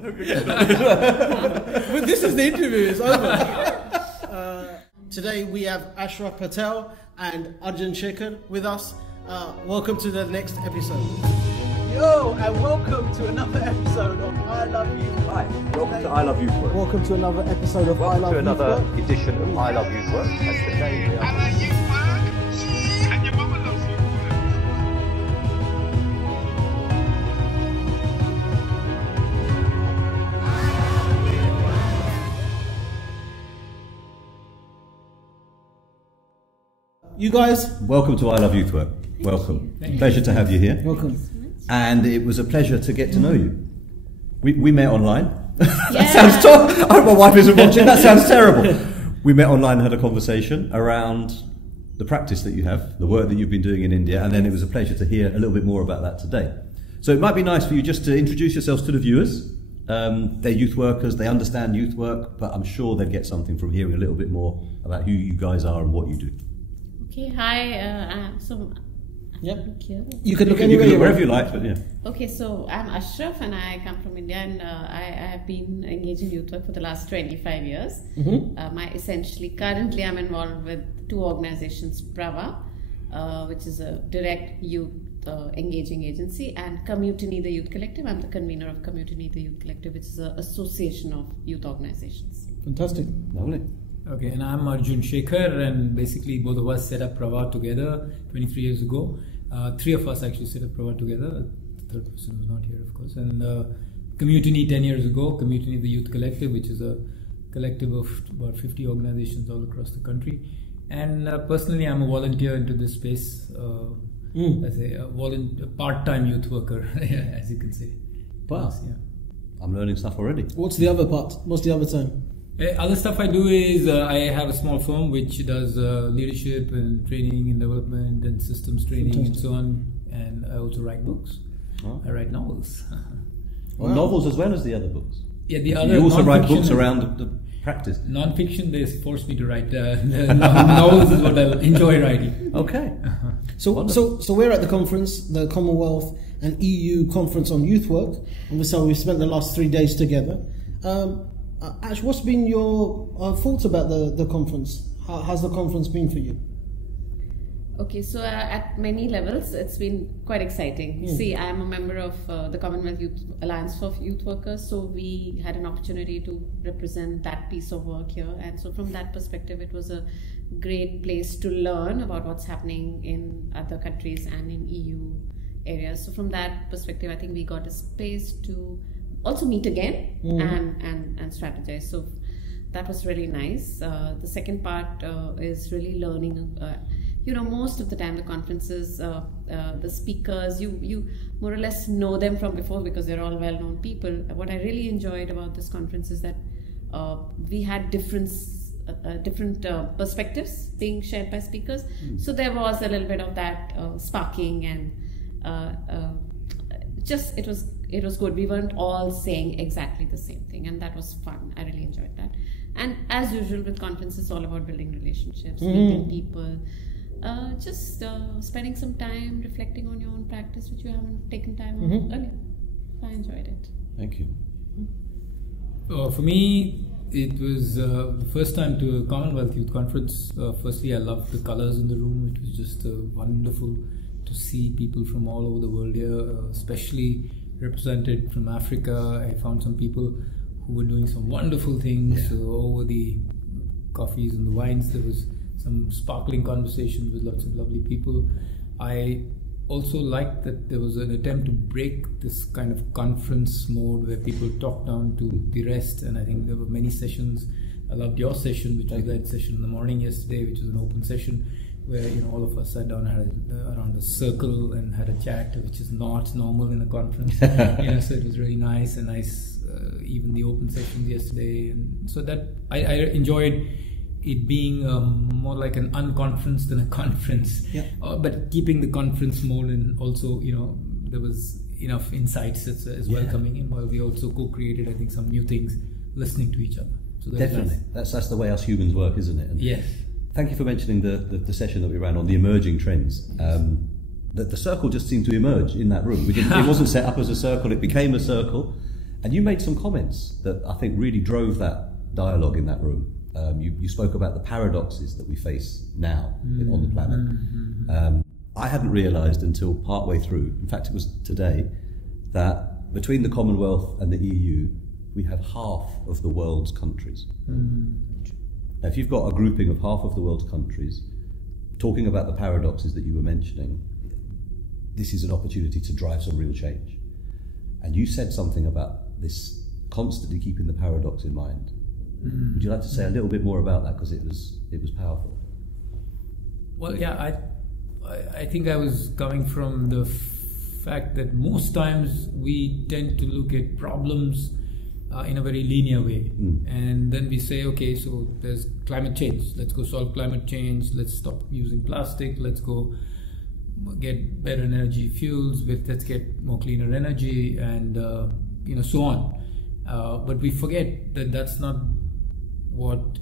I hope you're getting on. But this is the interview, it's over. Today we have Ashraf Patel and Arjun Shekhar with us. Welcome to the next episode. Yo, and welcome to another episode of I Love You. Hi, welcome to I Love Youth Work. Welcome to another episode of I Love Welcome to Youth another Work. edition of I Love Youth Work. As today we I are. like youth work, and your mama loves youth work. You guys, Welcome to I Love Youth Work. Welcome. Pleasure to have you here. welcome. And it was a pleasure to get to know you. We met online. Yeah. That sounds I hope my wife isn't watching. That sounds terrible. We met online and had a conversation around the practice that you have, the work that you've been doing in India, and then it was a pleasure to hear a little bit more about that today. So it might be nice for you just to introduce yourselves to the viewers. They're youth workers, they understand youth work, but I'm sure they'll get something from hearing a little bit more about who you guys are and what you do. Okay, hi. Yep. Here. You could look You anywhere can you look wherever want. you like, but yeah. Okay, so I'm Ashraf and I come from India, and I have been engaged in youth work for the last 25 years. Currently I'm involved with two organizations, Pravah, which is a direct youth engaging agency, and Community the Youth Collective. I'm the convener of Community the Youth Collective, which is an association of youth organizations. Fantastic. Lovely. Okay, and I'm Arjun Shekhar, and basically both of us set up Pravah together 23 years ago. Three of us actually set up Pravah together. The third person was not here, of course. And Community 10 years ago, Community the Youth Collective, which is a collective of about 50 organizations all across the country. And personally, I'm a volunteer into this space as a part-time youth worker, as you can say. Wow. Yeah. I'm learning stuff already. What's the other part? What's the other time? Other stuff I do is I have a small firm which does leadership and training and development and systems training and so on. And I also write books. Oh. I write novels. Well, novels as well as the other books. Yeah, the other You also write non-fiction books is- around the practice. Non-fiction, they force me to write. Novels is what I enjoy writing. Okay. So we're at the conference, the Commonwealth and EU Conference on Youth Work, and so we've spent the last 3 days together. Ash, what's been your thoughts about the conference? How has the conference been for you? Okay, so at many levels, it's been quite exciting. See, I'm a member of the Commonwealth Youth Alliance for Youth Workers, so we had an opportunity to represent that piece of work here. And so from that perspective, it was a great place to learn about what's happening in other countries and in EU areas. So from that perspective, I think we got a space to also meet again and strategize. So that was really nice. The second part is really learning. Most of the time the conferences, the speakers, you more or less know them from before because they're all well-known people. What I really enjoyed about this conference is that we had different perspectives being shared by speakers. So there was a little bit of that sparking and it was good. We weren't all saying exactly the same thing, and that was fun. I really enjoyed that. And as usual with conferences, it's all about building relationships, meeting people, just spending some time reflecting on your own practice, which you haven't taken time on earlier. I enjoyed it. Thank you. For me, it was the first time to a Commonwealth Youth Conference. Firstly, I loved the colors in the room. It was just wonderful to see people from all over the world here, especially represented from Africa. I found some people who were doing some wonderful things over the coffees and the wines. There was some sparkling conversations with lots of lovely people. I also liked that there was an attempt to break this kind of conference mode where people talk down to the rest, and I think there were many sessions. I loved your session, which was that session in the morning yesterday, which was an open session where all of us sat down around a circle and had a chat, which is not normal in a conference. So it was really nice, and even the open sessions yesterday, and so that I enjoyed it being more like an unconference than a conference, but keeping the conference mode, and also there was enough insights as well coming in, while we also co-created I think some new things, listening to each other. So Definitely, that's the way us humans work, isn't it? And yes. Thank you for mentioning the session that we ran on the emerging trends. The circle just seemed to emerge in that room. It wasn't set up as a circle; it became a circle, And you made some comments that I think really drove that dialogue in that room. You spoke about the paradoxes that we face now on the planet. I hadn't realised until partway through, in fact it was today, that between the Commonwealth and the EU, we have half of the world's countries. Now, if you've got a grouping of half of the world's countries, talking about the paradoxes that you were mentioning, this is an opportunity to drive some real change. And you said something about this constantly keeping the paradox in mind. Would you like to say a little bit more about that, because it was powerful? Well, yeah, I think I was coming from the fact that most times we tend to look at problems in a very linear way, and then we say, okay, so there's climate change, let's go solve climate change, let's stop using plastic, let's go get better energy fuels, let's get more cleaner energy, and so on. But we forget that that's not what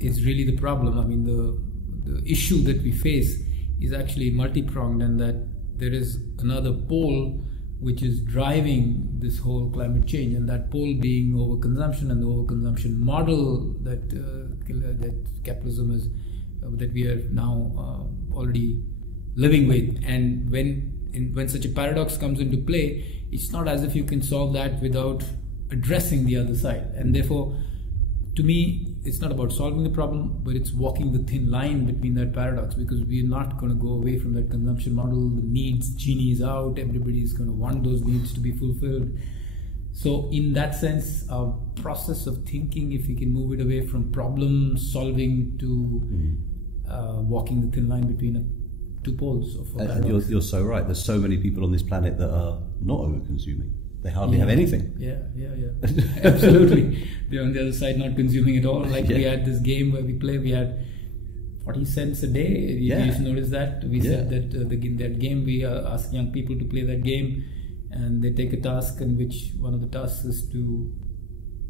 is really the problem. I mean, the issue that we face is actually multi-pronged, and that there is another pole which is driving this whole climate change, and that pole being overconsumption, and the overconsumption model that capitalism is, that we are now already living with. And when such a paradox comes into play, it's not as if you can solve that without addressing the other side. And therefore, to me, it's not about solving the problem, but it's walking the thin line between that paradox, because we're not going to go away from that consumption model. The needs, genie's out, everybody's going to want those needs to be fulfilled. So in that sense, our process of thinking, if we can move it away from problem solving to walking the thin line between two poles. And you're so right. There's so many people on this planet that are not over-consuming. They hardly have anything. Yeah. Absolutely. They're on the other side, not consuming at all. Like we had this game where we had 40 cents a day. You used to notice that. We said that that game, we ask young people to play that game, and they take a task in which one of the tasks is to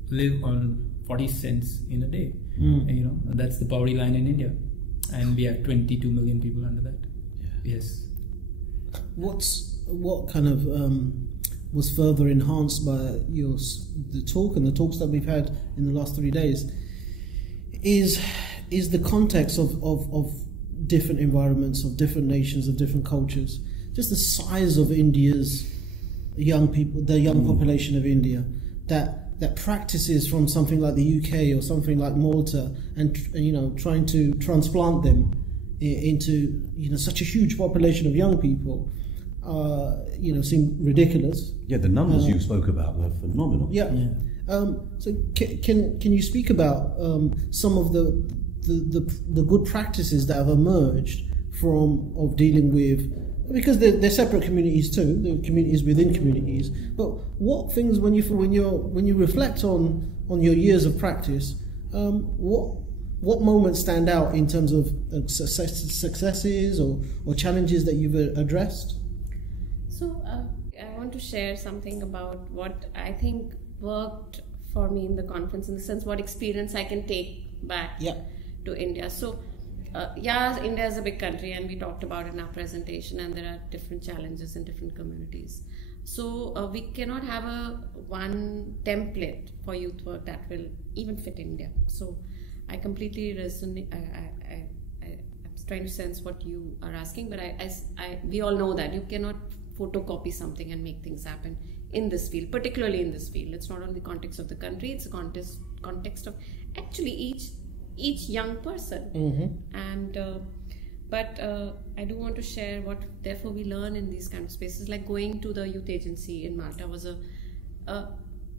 live on 40 cents in a day. And, that's the poverty line in India. And we have 22 million people under that. Yeah. Yes. What kind of was further enhanced by the talks that we've had in the last 3 days is the context of different environments, of different nations, of different cultures. Just the size of India's young people, the young population of India, that practices from something like the UK or something like Malta, and trying to transplant them into such a huge population of young people. Seem ridiculous. Yeah, the numbers you spoke about were phenomenal. Yeah. So can you speak about some of the good practices that have emerged of dealing with, because they're separate communities too, they're communities within communities. But what things, when you reflect on your years of practice, what moments stand out in terms of successes or challenges that you've addressed? So I want to share something about what I think worked for me in the conference, in the sense what experience I can take back to India. So India is a big country, and we talked about it in our presentation, and there are different challenges in different communities. So we cannot have one template for youth work that will even fit India. So I completely resonate. I'm trying to sense what you are asking, but we all know that you cannot photocopy something and make things happen in this field, particularly in this field. It's not only the context of the country, it's the context of actually each young person. And but I do want to share what therefore we learn in these kind of spaces, like going to the youth agency in Malta was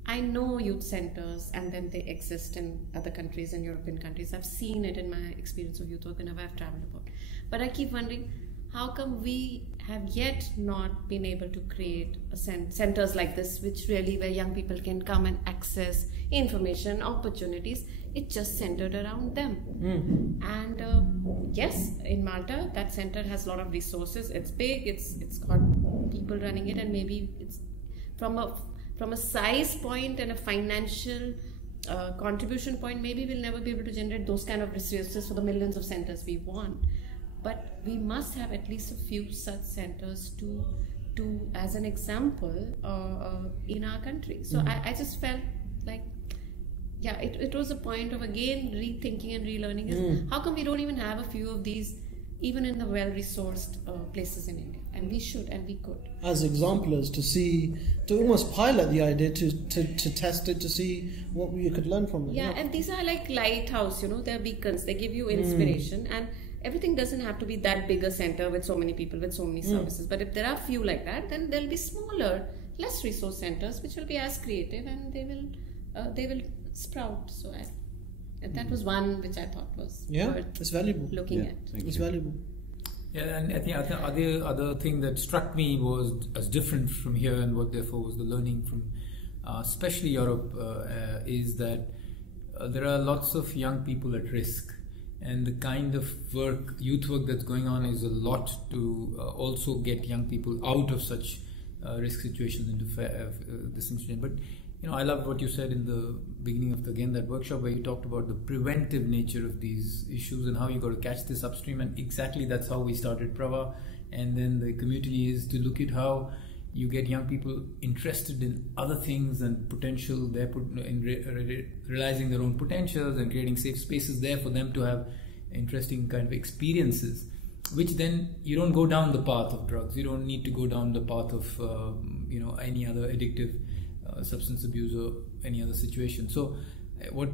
I know youth centers, and then they exist in other countries, in European countries. I've seen it in my experience of youth work whenever I've traveled abroad. But I keep wondering, how come we have yet not been able to create centers like this, which really where young people can come and access information, opportunities? It's just centered around them. And yes, in Malta, that center has a lot of resources. It's big. It's got people running it, and maybe it's from a size point and a financial contribution point, maybe we'll never be able to generate those kind of resources for the millions of centers we want. But we must have at least a few such centers to to as an example in our country. So I just felt like, yeah, it was a point of again rethinking and relearning is how come we don't even have a few of these even in the well-resourced places in India, and we should and we could. As exemplars to almost pilot the idea, to test it, to see what you could learn from it. Yeah, and these are like lighthouse, they're beacons, they give you inspiration, and everything doesn't have to be that big a center with so many people, with so many services, but if there are few like that, then there'll be smaller, less resource centers which will be as creative, and they will sprout. So and that was one which I thought was worth it's valuable. Looking at. It's valuable. Yeah, and I think other thing that struck me was as different from here, and what therefore was the learning from especially Europe is that there are lots of young people at risk, and the kind of youth work that's going on is a lot to also get young people out of such risk situations into this incident. But I love what you said in the beginning of that workshop, where you talked about the preventive nature of these issues and how you got to catch this upstream, and exactly that's how we started Pravah. And then the community is to look at how you get young people interested in other things and potential, realizing their own potentials and creating safe spaces there for them to have interesting kind of experiences, which then you don't go down the path of drugs. You don't need to go down the path of any other addictive substance abuse or any other situation. So but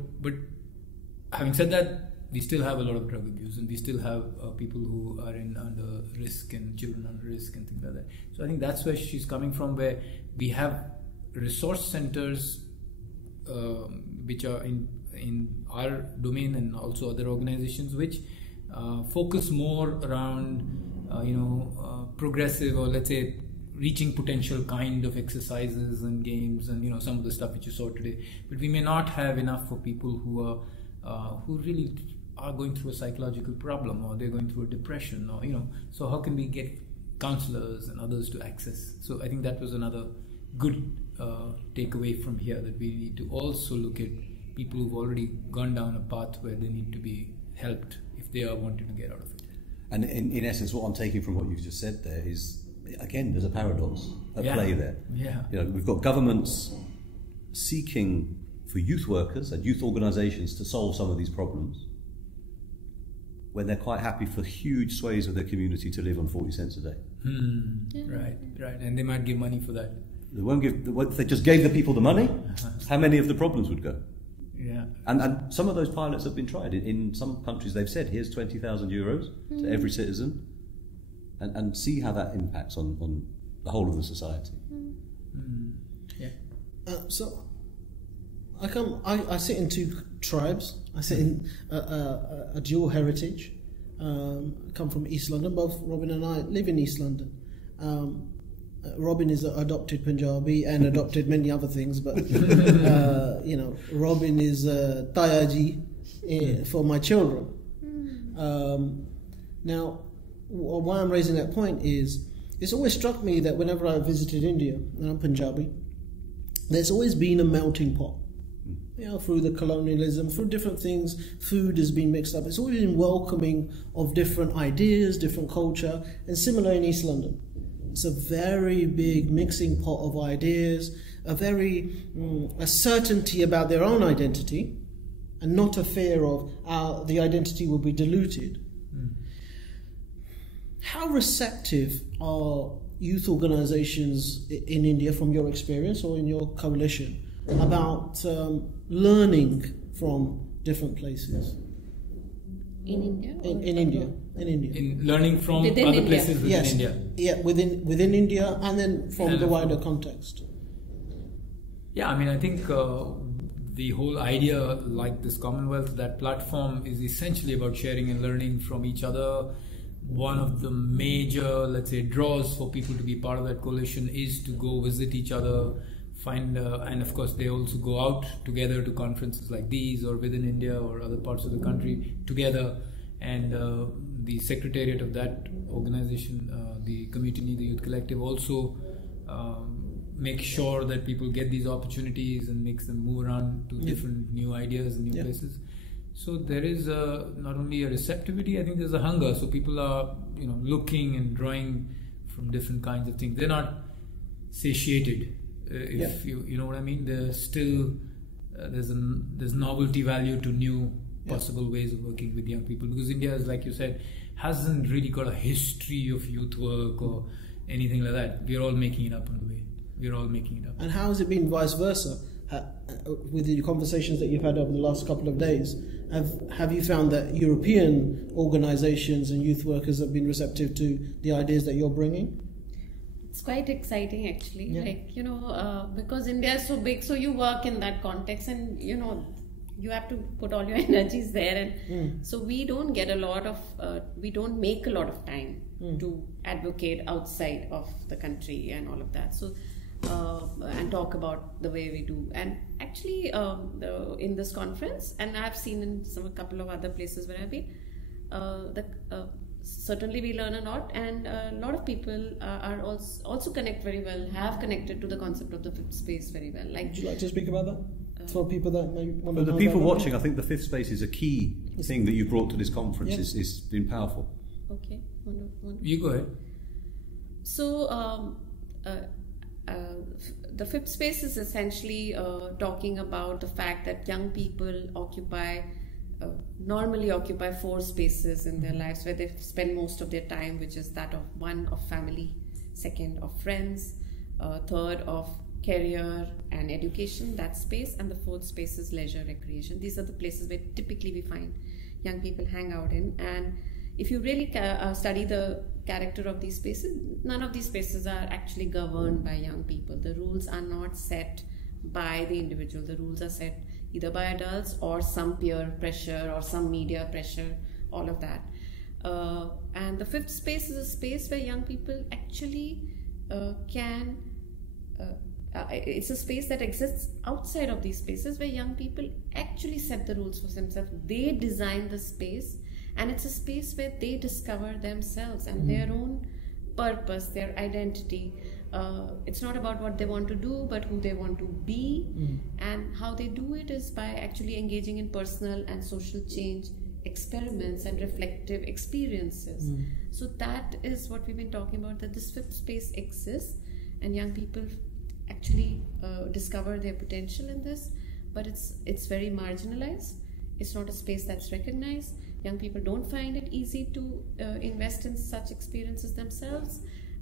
having said that, we still have a lot of drug abuse, and we still have people who are under risk, and children under risk and things like that. So I think that's where she's coming from, where we have resource centers which are in our domain, and also other organizations which focus more around progressive, or let's say reaching potential kind of exercises and games, and some of the stuff which you saw today. But we may not have enough for people who really are going through a psychological problem, or they're going through a depression, or so how can we get counselors and others to access? So I think that was another good takeaway from here, that we need to also look at people who've already gone down a path where they need to be helped if they are wanting to get out of it. And in essence, what I'm taking from what you've just said there is, again, there's a paradox at play there. Yeah. We've got governments seeking for youth workers and youth organisations to solve some of these problems, when they're quite happy for huge swathes of their community to live on 40 cents a day. Right, and they might give money for that. They won't give. If they just gave the people the money, how many of the problems would go? Yeah. And some of those pilots have been tried. In some countries, they've said, here's 20,000 euros to every citizen, and see how that impacts on the whole of the society. So I sit in two tribes. I sit in a dual heritage. I come from East London. Both Robin and I live in East London. Robin is adopted Punjabi and adopted many other things, but Robin is Tayaji for my children. Now, why I'm raising that point is, it's always struck me that whenever I visited India, and I'm Punjabi, there's always been a melting pot. Through the colonialism, through different things, food has been mixed up. It's always been welcoming of different ideas, different culture, and similar in East London. It's a very big mixing pot of ideas, a certainty about their own identity, and not a fear of the identity will be diluted. How receptive are youth organizations in India, from your experience or in your coalition, about learning from different places? In India? In India. In learning from within other India. places within Yes. India. Yeah, within India, and then from the wider context. Yeah, I mean, I think the whole idea, like this Commonwealth, that platform is essentially about sharing and learning from each other. One of the major, let's say, draws for people to be part of that coalition is to go visit each other, and of course they also go out together to conferences like these, or within India or other parts of the country together. And the secretariat of that organization, the community, the youth collective, also make sure that people get these opportunities and makes them move around to different new ideas and new places. So there is not only a receptivity, I think there's a hunger. So people are looking and drawing from different kinds of things. They're not satiated, if you know what I mean. There's still there's novelty value to new possible ways of working with young people, because India is, like you said, hasn't really got a history of youth work or anything like that. We're all making it up on the way. We're all making it up. And how has it been vice versa? With the conversations that you've had over the last couple of days, have you found that European organisations and youth workers have been receptive to the ideas that you're bringing? It's quite exciting, actually. Yeah. Like, because India is so big, so you work in that context, and you have to put all your energies there, and so we don't get a lot of we don't make a lot of time to advocate outside of the country and all of that. So and talk about the way we do. And actually, in this conference, and I've seen in a couple of other places where I've been, certainly we learn a lot, and a lot of people are also connect very well, have connected to the concept of the fifth space very well. Like, would you like to speak about that? For people that may want to For the know people about watching, I think the fifth space is a key thing that you brought to this conference. Yeah. It's been powerful. okay, You go ahead. So the fifth space is essentially talking about the fact that young people normally occupy 4 spaces in their lives where they spend most of their time, which is that of one of family, second of friends, third of career and education, that space, and the 4th space is leisure, recreation. These are the places where typically we find young people hang out in. And if you really study the character of these spaces, none of these spaces are actually governed by young people. The rules are not set by the individual. The rules are set either by adults or some peer pressure or some media pressure, all of that. And the 5th space is a space where young people actually can it's a space that exists outside of these spaces, where young people actually set the rules for themselves. They design the space, and it's a space where they discover themselves and their own purpose, their identity. It's not about what they want to do, but who they want to be. And how they do it is by actually engaging in personal and social change experiments and reflective experiences. So that is what we've been talking about, that this 5th space exists, and young people actually discover their potential in this, but it's very marginalized. It's not a space that's recognized. Young people don't find it easy to invest in such experiences themselves.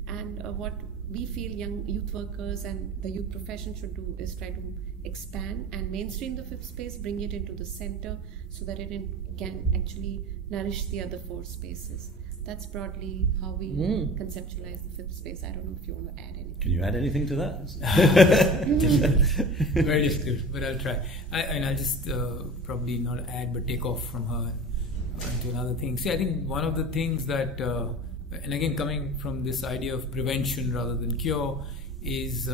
And what we feel young youth workers and the youth profession should do is try to expand and mainstream the 5th space, bring it into the center so that it can actually nourish the other 4 spaces. That's broadly how we conceptualize the 5th space. I don't know if you want to add anything. Can you add anything to that? Very difficult, but I'll try. I'll just probably not add, but take off from her to another thing. See, I think one of the things that, and again coming from this idea of prevention rather than cure, is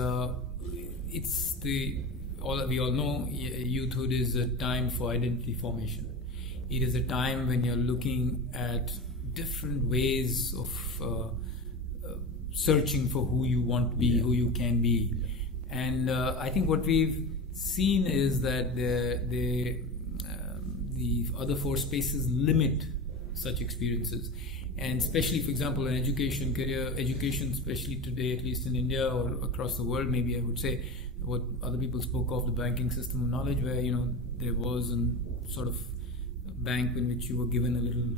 we all know youthhood is a time for identity formation. It is a time when you're looking at different ways of searching for who you want to be, who you can be. And I think what we've seen is that the other 4 spaces limit such experiences. And especially, for example, in education, career education, especially today, at least in India or across the world, maybe I would say, what other people spoke of, the banking system of knowledge, where there was a sort of bank in which you were given a little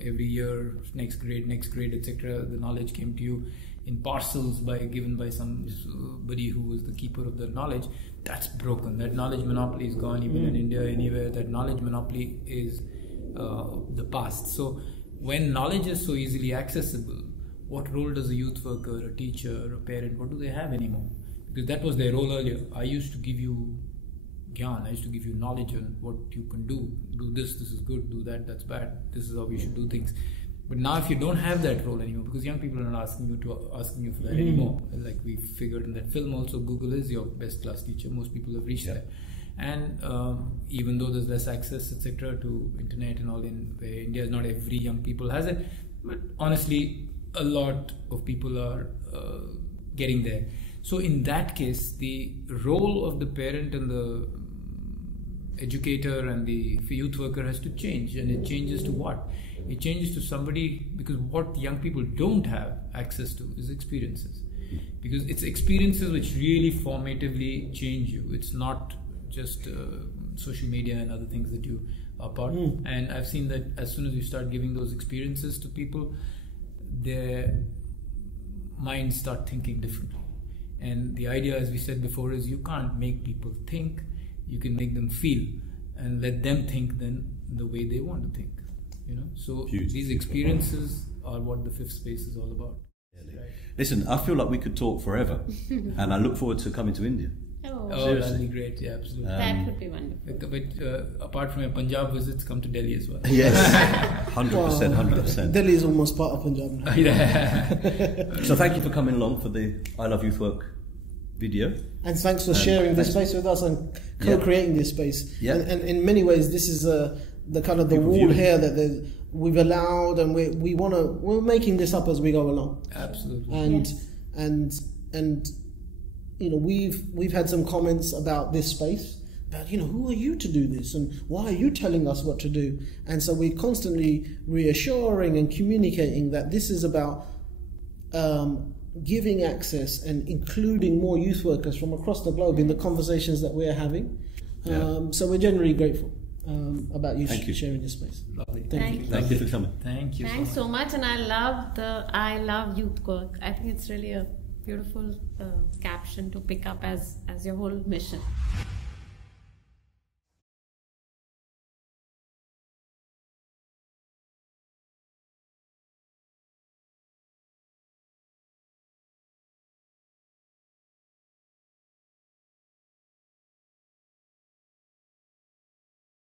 every year, next grade, etc. The knowledge came to you in parcels given by somebody who was the keeper of the knowledge. That's broken. That knowledge monopoly is gone. Even in India, anywhere, that knowledge monopoly is the past. So when knowledge is so easily accessible, what role does a youth worker, a teacher, a parent, what do they have anymore? Because that was their role earlier. I used to give you gyan, I used to give you knowledge on what you can do this is good, do that, that's bad, this is how we should do things. But now if you don't have that role anymore, because young people are not asking you for that anymore, like we figured in that film also, Google is your best class teacher. Most people have reached that. And even though there's less access, etc., to internet and all, in where India is not every young people has it, but honestly a lot of people are getting there. So in that case, the role of the parent and the educator and the youth worker has to change, and it changes to what? It changes to somebody, because what young people don't have access to is experiences, because it's experiences which really formatively change you. It's not just social media and other things that you are part of. And I've seen that as soon as you start giving those experiences to people, their minds start thinking differently. And the idea, as we said before, is you can't make people think, you can make them feel and let them think then the way they want to think. You know, so these experiences are what the fifth space is all about. Right. Listen, I feel like we could talk forever, and I look forward to coming to India. Oh, that'd be great. Yeah, absolutely. That would be wonderful. But apart from your Punjab visits, come to Delhi as well. Yes, 100%, 100%. Delhi is almost part of Punjab now. Yeah. So thank you for coming along for the I Love Youth Work video. And thanks for sharing this space with us and co-creating this space. Yeah. And in many ways, this is the kind of the People wall viewing. here that we've allowed, and we're making this up as we go along. Absolutely. And you know, we've had some comments about this space, but you know, who are you to do this, and why are you telling us what to do? And so we're constantly reassuring and communicating that this is about giving access and including more youth workers from across the globe in the conversations that we're having. So we're generally grateful about you sharing this space. Lovely. Thank you. Thank you for coming. Thank you. Thanks so much, and I love youth work. I think it's really a beautiful caption to pick up as your whole mission.